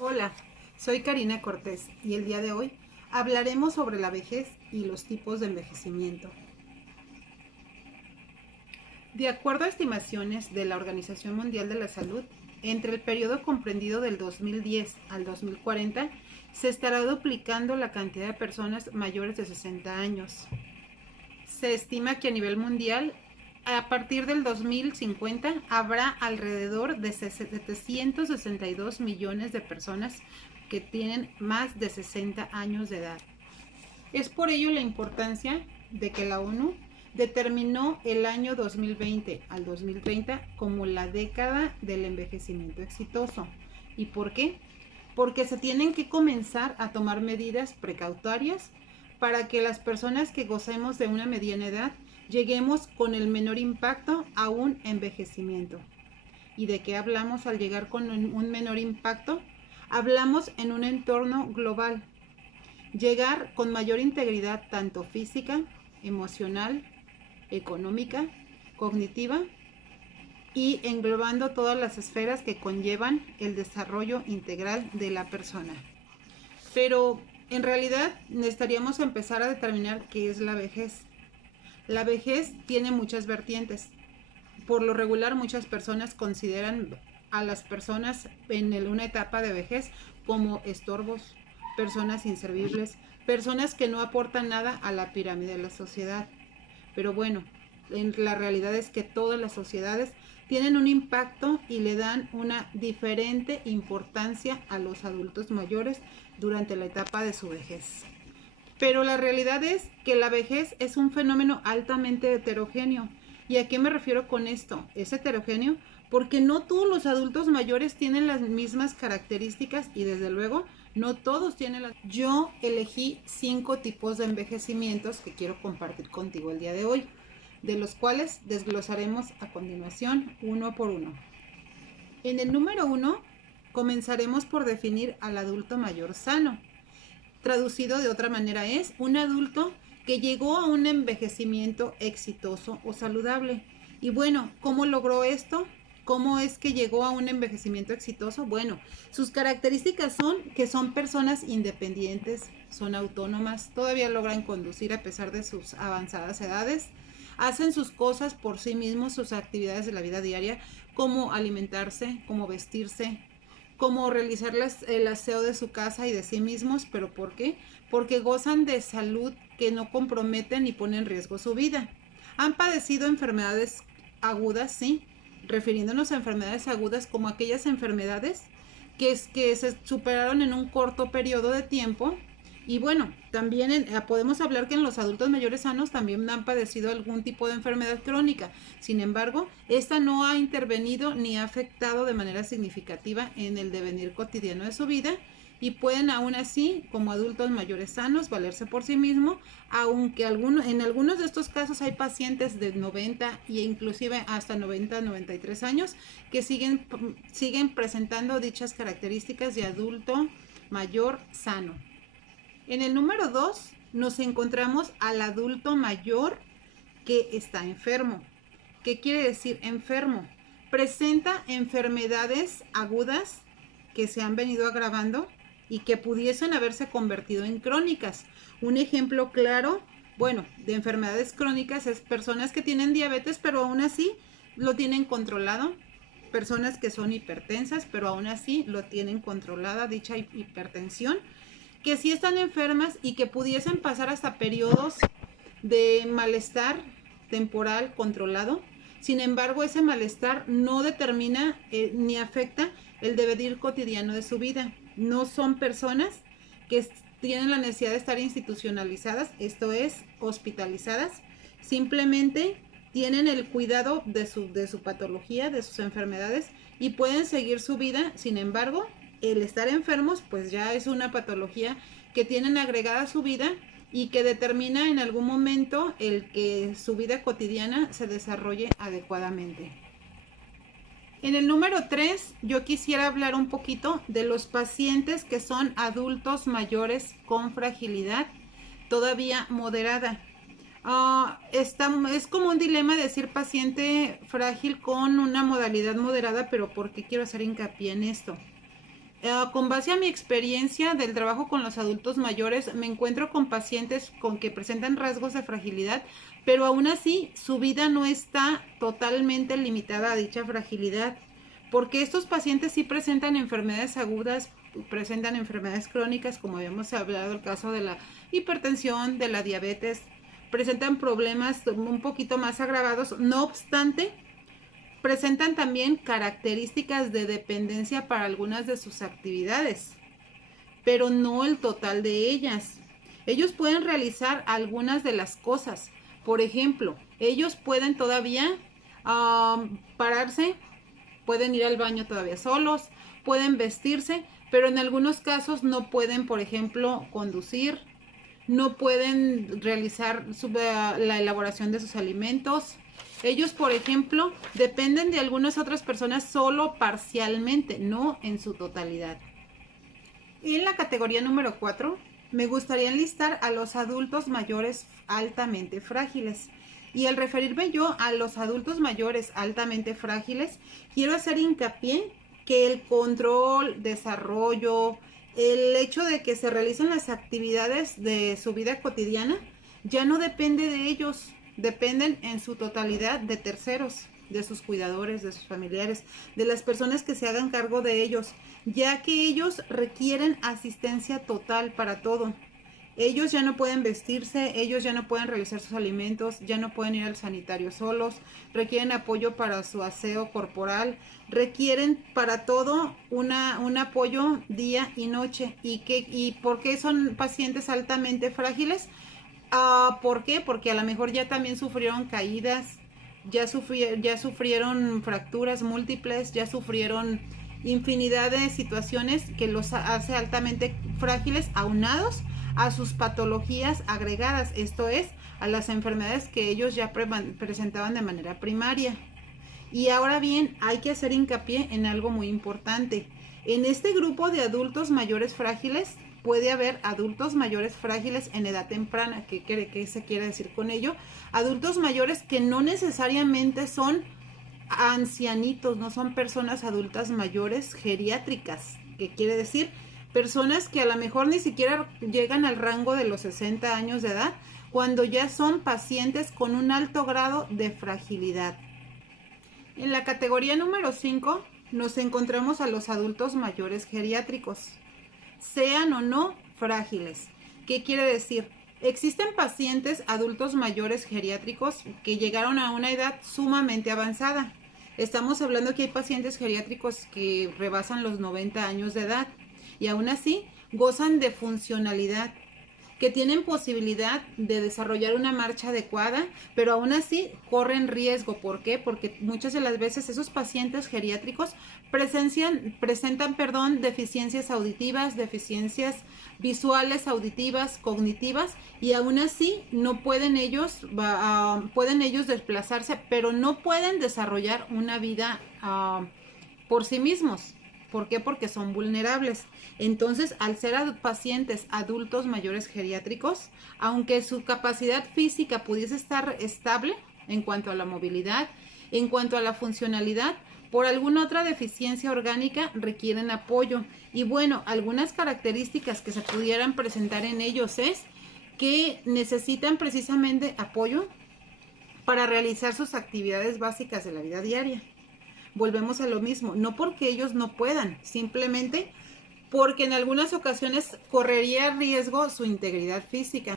Hola, soy Karina Cortés y el día de hoy hablaremos sobre la vejez y los tipos de envejecimiento. De acuerdo a estimaciones de la Organización Mundial de la Salud, entre el periodo comprendido del 2010 al 2040 se estará duplicando la cantidad de personas mayores de 60 años. Se estima que a nivel mundial, a partir del 2050, habrá alrededor de 762 millones de personas que tienen más de 60 años de edad. Es por ello la importancia de que la ONU determinó el año 2020 al 2030 como la década del envejecimiento exitoso. ¿Y por qué? Porque se tienen que comenzar a tomar medidas precautorias para que las personas que gocemos de una mediana edad lleguemos con el menor impacto a un envejecimiento. ¿Y de qué hablamos al llegar con un menor impacto? Hablamos en un entorno global. Llegar con mayor integridad tanto física, emocional, económica, cognitiva y englobando todas las esferas que conllevan el desarrollo integral de la persona. Pero en realidad necesitaríamos empezar a determinar qué es la vejez. La vejez tiene muchas vertientes. Por lo regular, muchas personas consideran a las personas en una etapa de vejez como estorbos, personas inservibles, personas que no aportan nada a la pirámide de la sociedad. Pero bueno, la realidad es que todas las sociedades tienen un impacto y le dan una diferente importancia a los adultos mayores durante la etapa de su vejez. Pero la realidad es que la vejez es un fenómeno altamente heterogéneo. ¿Y a qué me refiero con esto? Es heterogéneo porque no todos los adultos mayores tienen las mismas características y desde luego no todos tienen las... Yo elegí 5 tipos de envejecimientos que quiero compartir contigo el día de hoy, de los cuales desglosaremos a continuación uno por uno. En el número 1 comenzaremos por definir al adulto mayor sano. Traducido de otra manera es un adulto que llegó a un envejecimiento exitoso o saludable. Y bueno, ¿cómo logró esto? ¿Cómo es que llegó a un envejecimiento exitoso? Bueno, sus características son que son personas independientes, son autónomas, todavía logran conducir a pesar de sus avanzadas edades, hacen sus cosas por sí mismos, sus actividades de la vida diaria, como alimentarse, como vestirse, como realizar el aseo de su casa y de sí mismos. ¿Pero por qué? Porque gozan de salud que no comprometen ni ponen en riesgo su vida. Han padecido enfermedades agudas, sí, refiriéndonos a enfermedades agudas como aquellas enfermedades que se superaron en un corto periodo de tiempo. Y bueno, también podemos hablar que en los adultos mayores sanos también han padecido algún tipo de enfermedad crónica. Sin embargo, esta no ha intervenido ni ha afectado de manera significativa en el devenir cotidiano de su vida y pueden aún así, como adultos mayores sanos, valerse por sí mismos, aunque en algunos de estos casos hay pacientes de 90 e inclusive hasta 93 años que siguen presentando dichas características de adulto mayor sano. En el número 2 nos encontramos al adulto mayor que está enfermo. ¿Qué quiere decir enfermo? Presenta enfermedades agudas que se han venido agravando y que pudiesen haberse convertido en crónicas. Un ejemplo claro, bueno, de enfermedades crónicas es personas que tienen diabetes pero aún así lo tienen controlado. Personas que son hipertensas pero aún así lo tienen controlada dicha hipertensión, que sí están enfermas y que pudiesen pasar hasta periodos de malestar temporal controlado. Sin embargo, ese malestar no determina ni afecta el devenir cotidiano de su vida. No son personas que tienen la necesidad de estar institucionalizadas, esto es, hospitalizadas. Simplemente tienen el cuidado de su patología, de sus enfermedades y pueden seguir su vida. Sin embargo, el estar enfermos pues ya es una patología que tienen agregada a su vida y que determina en algún momento el que su vida cotidiana se desarrolle adecuadamente. En el número 3 yo quisiera hablar un poquito de los pacientes que son adultos mayores con fragilidad todavía moderada. Es como un dilema decir paciente frágil con una modalidad moderada, pero ¿por qué quiero hacer hincapié en esto? Con base a mi experiencia del trabajo con los adultos mayores, me encuentro con pacientes con que presentan rasgos de fragilidad, pero aún así su vida no está totalmente limitada a dicha fragilidad, porque estos pacientes sí presentan enfermedades agudas, presentan enfermedades crónicas, como habíamos hablado, el caso de la hipertensión, de la diabetes, presentan problemas un poquito más agravados. No obstante, presentan también características de dependencia para algunas de sus actividades, pero no el total de ellas. Ellos pueden realizar algunas de las cosas. Por ejemplo, ellos pueden todavía pararse, pueden ir al baño todavía solos, pueden vestirse, pero en algunos casos no pueden, por ejemplo, conducir, no pueden realizar la elaboración de sus alimentos. Ellos, por ejemplo, dependen de algunas otras personas solo parcialmente, no en su totalidad. En la categoría número 4, me gustaría enlistar a los adultos mayores altamente frágiles. Y al referirme yo a los adultos mayores altamente frágiles, quiero hacer hincapié que el control, desarrollo, el hecho de que se realicen las actividades de su vida cotidiana, ya no depende de ellos, dependen en su totalidad de terceros, de sus cuidadores, de sus familiares, de las personas que se hagan cargo de ellos, ya que ellos requieren asistencia total para todo. Ellos ya no pueden vestirse, ellos ya no pueden realizar sus alimentos, ya no pueden ir al sanitario solos, requieren apoyo para su aseo corporal, requieren para todo un apoyo día y noche. ¿Y por qué son pacientes altamente frágiles? ¿Por qué? Porque a lo mejor ya también sufrieron caídas, ya sufrieron fracturas múltiples, ya sufrieron infinidad de situaciones que los hace altamente frágiles, aunados a sus patologías agregadas, esto es, a las enfermedades que ellos ya presentaban de manera primaria. Y ahora bien, hay que hacer hincapié en algo muy importante. En este grupo de adultos mayores frágiles, puede haber adultos mayores frágiles en edad temprana. ¿Qué se quiere decir con ello? Adultos mayores que no necesariamente son ancianitos, no son personas adultas mayores geriátricas. ¿Qué quiere decir? Personas que a lo mejor ni siquiera llegan al rango de los 60 años de edad, cuando ya son pacientes con un alto grado de fragilidad. En la categoría número 5 nos encontramos a los adultos mayores geriátricos, sean o no frágiles. ¿Qué quiere decir? Existen pacientes adultos mayores geriátricos que llegaron a una edad sumamente avanzada. Estamos hablando que hay pacientes geriátricos que rebasan los 90 años de edad y aún así gozan de funcionalidad, que tienen posibilidad de desarrollar una marcha adecuada, pero aún así corren riesgo. ¿Por qué? Porque muchas de las veces esos pacientes geriátricos presentan deficiencias auditivas, deficiencias visuales, auditivas, cognitivas, y aún así no pueden pueden ellos desplazarse, pero no pueden desarrollar una vida por sí mismos. ¿Por qué? Porque son vulnerables. Entonces, al ser pacientes adultos mayores geriátricos, aunque su capacidad física pudiese estar estable en cuanto a la movilidad, en cuanto a la funcionalidad, por alguna otra deficiencia orgánica requieren apoyo. Y bueno, algunas características que se pudieran presentar en ellos es que necesitan precisamente apoyo para realizar sus actividades básicas de la vida diaria. Volvemos a lo mismo, no porque ellos no puedan, simplemente porque en algunas ocasiones correría riesgo su integridad física.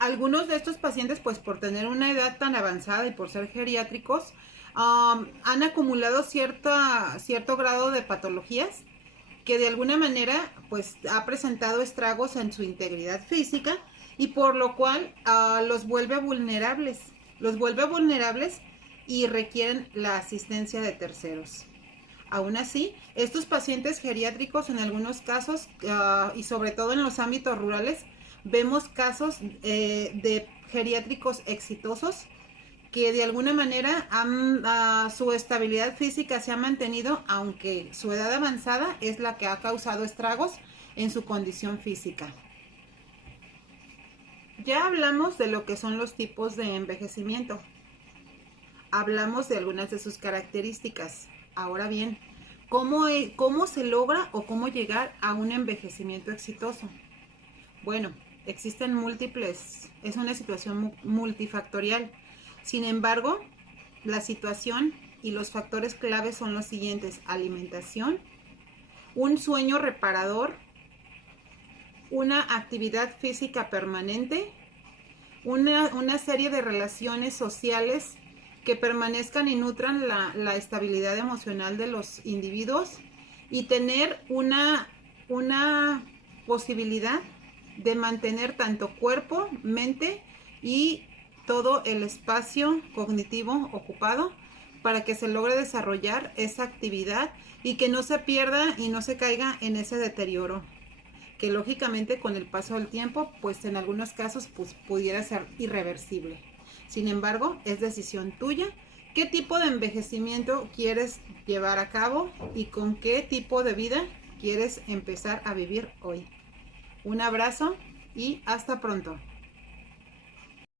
Algunos de estos pacientes, pues por tener una edad tan avanzada y por ser geriátricos, han acumulado cierto grado de patologías que de alguna manera pues ha presentado estragos en su integridad física y por lo cual los vuelve vulnerables. Y requieren la asistencia de terceros. Aún así, estos pacientes geriátricos en algunos casos, y sobre todo en los ámbitos rurales, vemos casos de geriátricos exitosos que de alguna manera su estabilidad física se ha mantenido, aunque su edad avanzada es la que ha causado estragos en su condición física. Ya hablamos de lo que son los tipos de envejecimiento. Hablamos de algunas de sus características. Ahora bien, ¿Cómo se logra o cómo llegar a un envejecimiento exitoso? Bueno, existen múltiples, es una situación multifactorial. Sin embargo, la situación y los factores claves son los siguientes: alimentación, un sueño reparador, una actividad física permanente, una serie de relaciones sociales que permanezcan y nutran la estabilidad emocional de los individuos, y tener una posibilidad de mantener tanto cuerpo, mente y todo el espacio cognitivo ocupado para que se logre desarrollar esa actividad y que no se pierda y no se caiga en ese deterioro, que lógicamente con el paso del tiempo, pues en algunos casos pues pudiera ser irreversible. Sin embargo, es decisión tuya qué tipo de envejecimiento quieres llevar a cabo y con qué tipo de vida quieres empezar a vivir hoy. Un abrazo y hasta pronto.